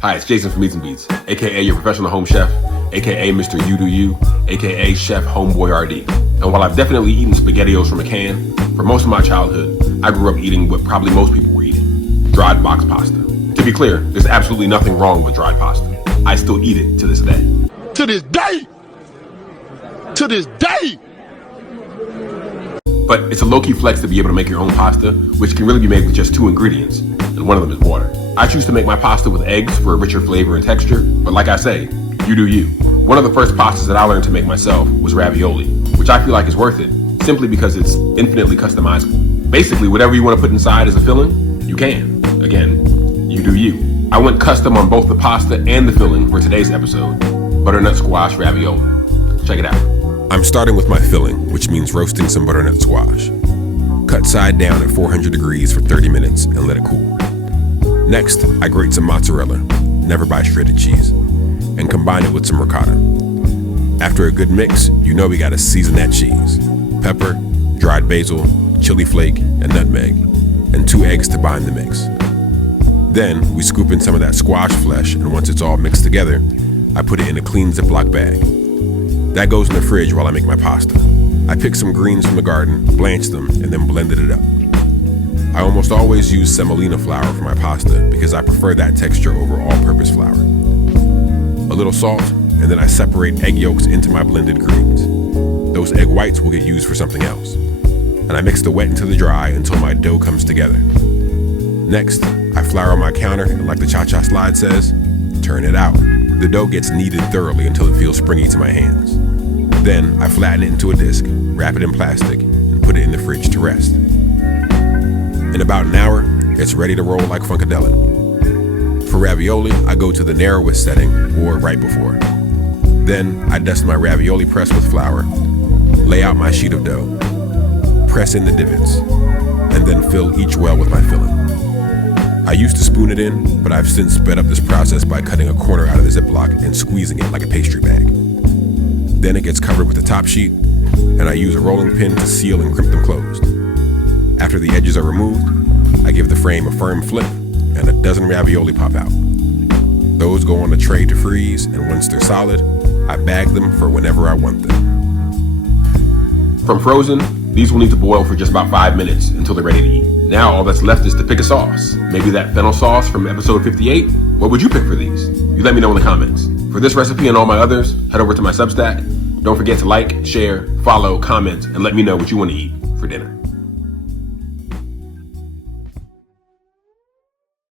Hi, it's Jason from Meats and Beats, aka your professional home chef, aka Mr. You Do You, aka Chef Homeboy RD. And while I've definitely eaten SpaghettiOs from a can, for most of my childhood, I grew up eating what probably most people were eating, dried box pasta. To be clear, there's absolutely nothing wrong with dried pasta. I still eat it to this day. To this day! To this day! But it's a low-key flex to be able to make your own pasta, which can really be made with just 2 ingredients, and one of them is water. I choose to make my pasta with eggs for a richer flavor and texture, but like I say, you do you. One of the first pastas that I learned to make myself was ravioli, which I feel like is worth it, simply because it's infinitely customizable. Basically, whatever you want to put inside as a filling, you can. Again, you do you. I went custom on both the pasta and the filling for today's episode, butternut squash ravioli. Check it out. I'm starting with my filling, which means roasting some butternut squash. Cut side down at 400 degrees for 30 minutes and let it cool. Next, I grate some mozzarella, never buy shredded cheese, and combine it with some ricotta. After a good mix, you know we gotta season that cheese. Pepper, dried basil, chili flake, and nutmeg, and 2 eggs to bind the mix. Then, we scoop in some of that squash flesh, and once it's all mixed together, I put it in a clean Ziploc bag. That goes in the fridge while I make my pasta. I picked some greens from the garden, blanched them, and then blended it up. I almost always use semolina flour for my pasta because I prefer that texture over all-purpose flour. A little salt, and then I separate egg yolks into my blended greens. Those egg whites will get used for something else. And I mix the wet into the dry until my dough comes together. Next, I flour my counter, and like the cha-cha slide says, turn it out. The dough gets kneaded thoroughly until it feels springy to my hands. Then, I flatten it into a disc, wrap it in plastic, and put it in the fridge to rest. In about an hour, it's ready to roll like Funkadelic. For ravioli, I go to the narrowest setting, or right before. Then, I dust my ravioli press with flour, lay out my sheet of dough, press in the divots, and then fill each well with my filling. I used to spoon it in, but I've since sped up this process by cutting a corner out of the Ziploc and squeezing it like a pastry bag. Then it gets covered with the top sheet, and I use a rolling pin to seal and crimp them closed. After the edges are removed, I give the frame a firm flip, and a dozen ravioli pop out. Those go on the tray to freeze, and once they're solid, I bag them for whenever I want them. From frozen, these will need to boil for just about 5 minutes until they're ready to eat. Now all that's left is to pick a sauce. Maybe that fennel sauce from episode 58? What would you pick for these? You let me know in the comments. For this recipe and all my others, head over to my Substack. Don't forget to like, share, follow, comment, and let me know what you want to eat for dinner.